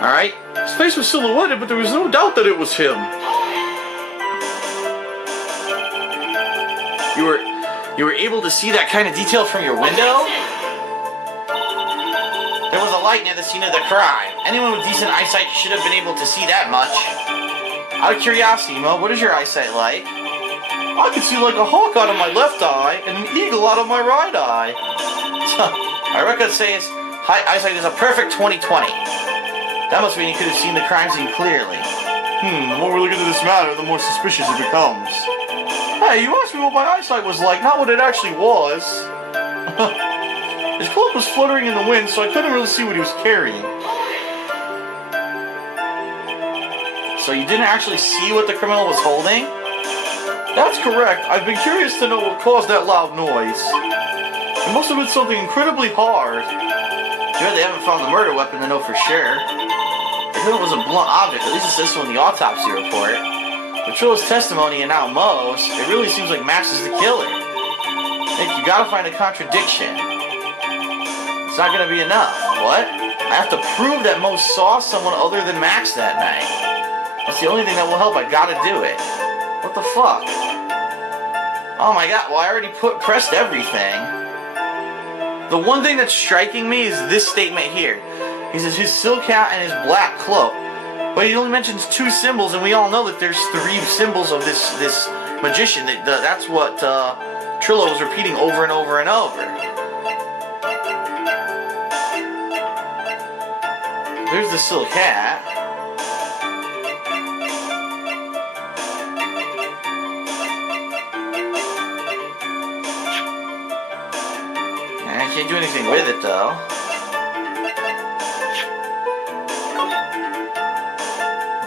Alright? His face was silhouetted, but there was no doubt that it was him. You were able to see that kind of detail from your window? There was a light near the scene of the crime. Anyone with decent eyesight should have been able to see that much. Out of curiosity, Mo, what is your eyesight like? I can see like a hawk out of my left eye and an eagle out of my right eye. My record says eyesight is a perfect 20/20. That must mean you could have seen the crime scene clearly. The more we look into this matter, the more suspicious it becomes. Hey, you asked me what my eyesight was like, not what it actually was. His cloak was fluttering in the wind, so I couldn't really see what he was carrying. So you didn't actually see what the criminal was holding? That's correct. I've been curious to know what caused that loud noise. It must have been something incredibly hard. Sure, they haven't found the murder weapon to know for sure. If it was a blunt object, at least it says so in the autopsy report. With Trillo's testimony and now Mo's, it really seems like Max is the killer. Nick, you gotta find a contradiction. It's not gonna be enough. What? I have to prove that Mo saw someone other than Max that night. That's the only thing that will help. I gotta do it. What the fuck? Oh my god, well I already pressed everything. The one thing that's striking me is this statement here. He says his silk hat and his black cloak. But he only mentions 2 symbols, and we all know that there's 3 symbols of this magician. That's what Trillo was repeating over and over and over. There's the silk hat. I can't do anything with it though.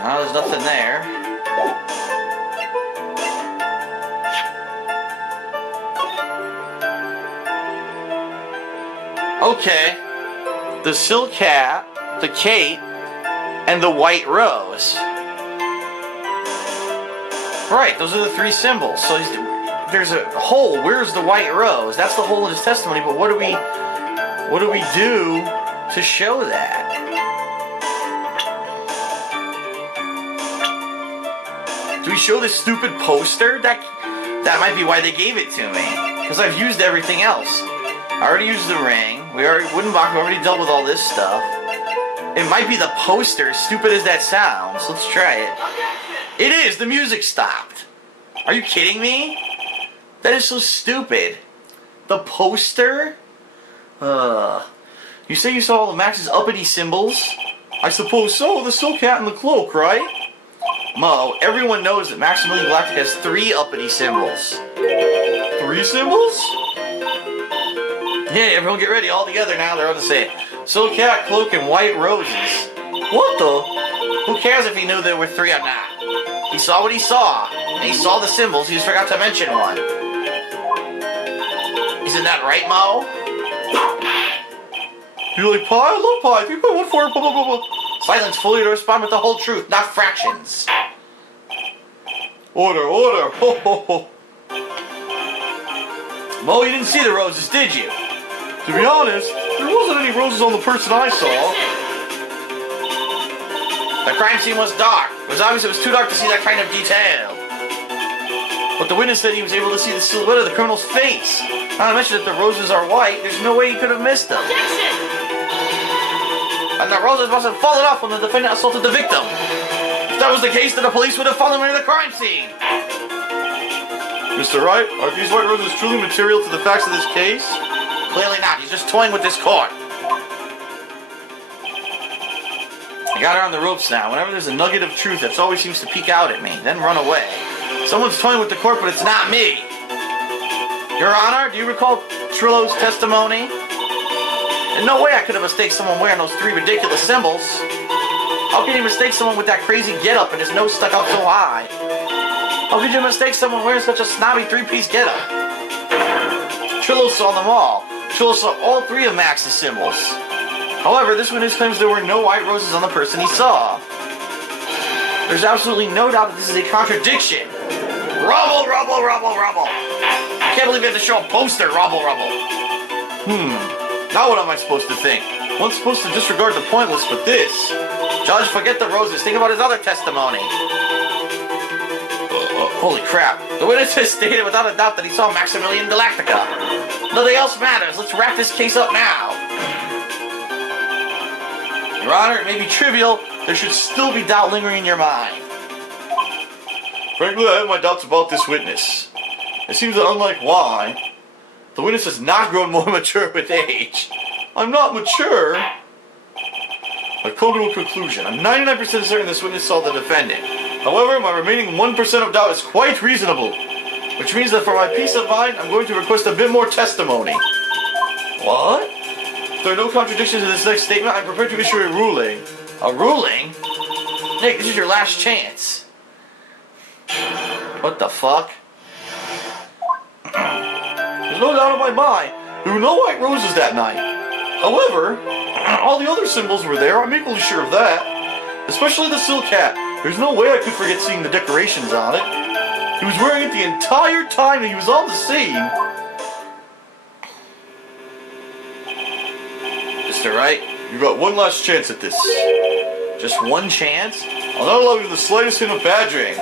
No, there's nothing there. Okay. The silk hat, the cape, and the white rose. Right, those are the 3 symbols. So there's a hole. Where's the white rose? That's the hole in his testimony, but what do we do to show that? Do we show this stupid poster? That might be why they gave it to me. Because I've used everything else. I already used the ring. We already dealt with all this stuff. It might be the poster, as stupid as that sounds. Let's try it. It is! The music stopped! Are you kidding me? That is so stupid. The poster? You say you saw all of Max's uppity symbols? I suppose so. The silk hat and the cloak, right? Mo, everyone knows that Maximilian Galactic has 3 uppity symbols. 3 symbols? Yeah, everyone get ready. All together now. They're on the same. Silk hat, cloak, and white roses. What the? Who cares if he knew there were 3 or not? He saw what he saw. And he saw the symbols. He just forgot to mention one. Isn't that right, Mo? You like pie? I love pie. 3.14, blah, blah, blah, blah. Silence fully to respond with the whole truth, not fractions. Order, order. Ho, ho, ho. Mo, you didn't see the roses, did you? To be honest, there wasn't any roses on the person I saw. The crime scene was dark. It was obvious it was too dark to see that kind of detail. But the witness said he was able to see the silhouette of the criminal's face. Not to mention that the roses are white, there's no way he could have missed them. And the roses must have fallen off when the defendant assaulted the victim. If that was the case, then the police would have found them near the crime scene. Mr. Wright, are these white roses truly material to the facts of this case? Clearly not. He's just toying with this court. I got her on the ropes now. Whenever there's a nugget of truth, that always seems to peek out at me, then run away. Someone's toying with the court, but it's not me. Your Honor, do you recall Trillo's testimony? In no way I could have mistaken someone wearing those 3 ridiculous symbols. How can you mistake someone with that crazy getup and his nose stuck out so high? How could you mistake someone wearing such a snobby 3-piece getup? Trillo saw them all. Trillo saw all 3 of Max's symbols. However, this witness claims there were no white roses on the person he saw. There's absolutely no doubt that this is a contradiction. Rubble, rubble, rubble, rubble. I can't believe you had to show a poster, rubble, rubble. Now what am I supposed to think? One's supposed to disregard the pointless, but this... Judge, forget the roses. Think about his other testimony. Holy crap. The witness has stated without a doubt that he saw Maximilian Galactica. Nothing else matters. Let's wrap this case up now. Your Honor, it may be trivial. There should still be doubt lingering in your mind. Frankly, I have my doubts about this witness. It seems that unlike Y, the witness has not grown more mature with age. I'm not mature. I've come to a conclusion. I'm 99% certain this witness saw the defendant. However, my remaining 1% of doubt is quite reasonable, which means that for my peace of mind, I'm going to request a bit more testimony. What? If there are no contradictions in this next statement, I'm prepared to issue a ruling. A ruling? Nick, this is your last chance. What the fuck? There's no doubt in my mind. There were no white roses that night. However, all the other symbols were there. I'm equally sure of that. Especially the silk hat. There's no way I could forget seeing the decorations on it. He was wearing it the entire time that he was on the scene. Mr. Wright, you got one last chance at this. Just one chance? I'll not allow you the slightest hint of badgering.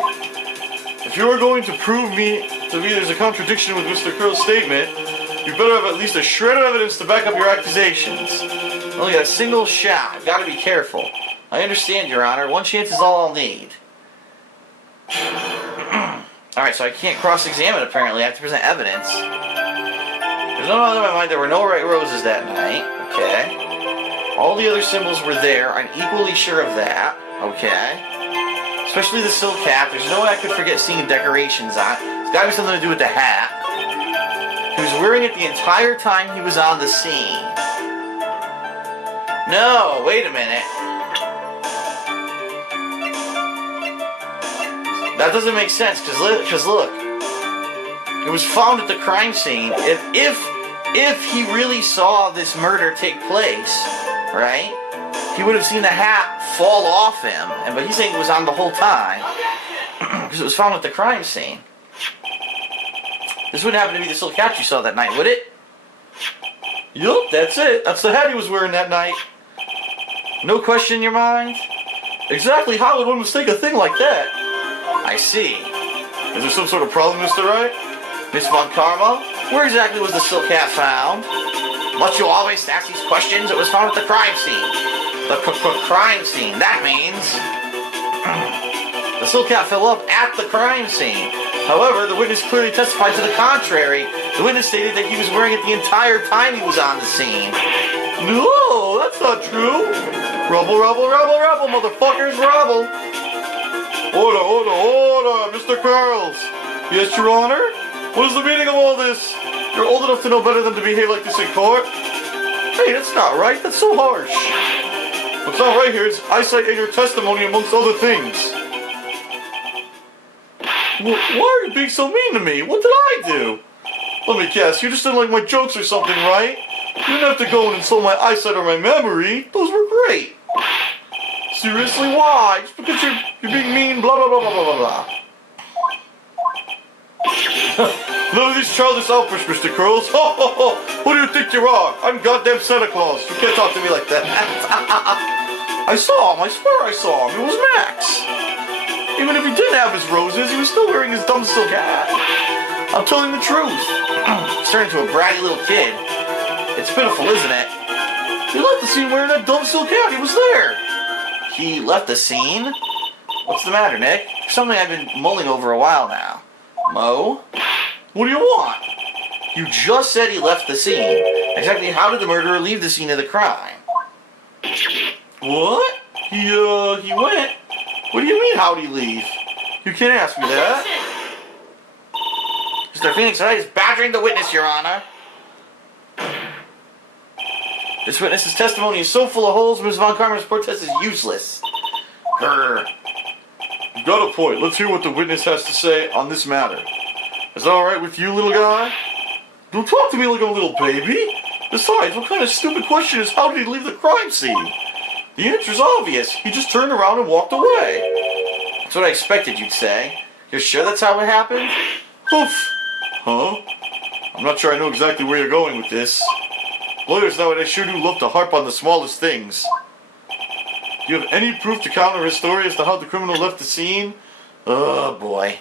If you are going to prove me to be there's a contradiction with Mr. Curl's statement, you better have at least a shred of evidence to back up your accusations. Only a single shot. I've got to be careful. I understand, Your Honor. One chance is all I'll need. Alright, so I can't cross-examine, apparently. I have to present evidence. There's no doubt in my mind there were no white roses that night. Okay. All the other symbols were there. I'm equally sure of that. Okay. Especially the silk cap. There's no way I could forget seeing decorations on it. It's got to be something to do with the hat. He was wearing it the entire time he was on the scene. No, wait a minute. That doesn't make sense, because look, it was found at the crime scene. If he really saw this murder take place, right, he would have seen the hat fall off him, but he's saying it was on the whole time, because it was found at the crime scene. This wouldn't happen to be the silk hat you saw that night, would it? Yup, that's it. That's the hat he was wearing that night. No question in your mind? Exactly how would one mistake a thing like that? I see. Is there some sort of problem, Mr. Wright? Miss Von Karma, where exactly was the silk hat found? Must you always ask these questions? It was found at the crime scene. The crime scene. That means the silk hat fell up at the crime scene. However, the witness clearly testified to the contrary. The witness stated that he was wearing it the entire time he was on the scene. No, that's not true. Rubble, rubble, rubble, rubble, motherfuckers, rubble. Order, order, order, Mr. Curls. Yes, Your Honor? What is the meaning of all this? You're old enough to know better than to behave like this in court. Hey, that's not right. That's so harsh. What's not right here is eyesight and your testimony amongst other things. Why are you being so mean to me? What did I do? Let me guess, you just didn't like my jokes or something, right? You didn't have to go and insult my eyesight or my memory. Those were great. Seriously, why? Just because you're being mean, blah, blah, blah, blah, blah, blah. None of these childish outbursts, Mr. Curls. Ho, ho, ho. Who do you think you are? I'm goddamn Santa Claus. You can't talk to me like that. I saw him. I swear I saw him. It was Max. Even if he didn't have his roses, he was still wearing his dumb silk hat. I'm telling the truth. He's turned into a bratty little kid. It's pitiful, isn't it? He left the scene wearing that dumb silk hat. He was there. He left the scene? What's the matter, Nick? Something I've been mulling over a while now. Mo? What do you want? You just said he left the scene. Exactly how did the murderer leave the scene of the crime? What? He went? What do you mean, how'd he leave? You can't ask me that. Mr. Phoenix Wright is badgering the witness, Your Honor. This witness's testimony is so full of holes, Ms. Von Karma's protest is useless. Grr. You've got a point. Let's hear what the witness has to say on this matter. Is that alright with you, little guy? Don't talk to me like a little baby. Besides, what kind of stupid question is how did he leave the crime scene? The answer's obvious. He just turned around and walked away. That's what I expected you'd say. You're sure that's how it happened? Oof. Huh? I'm not sure I know exactly where you're going with this. Lawyers nowadays sure do love to harp on the smallest things. Do you have any proof to counter his story as to how the criminal left the scene? Oh boy.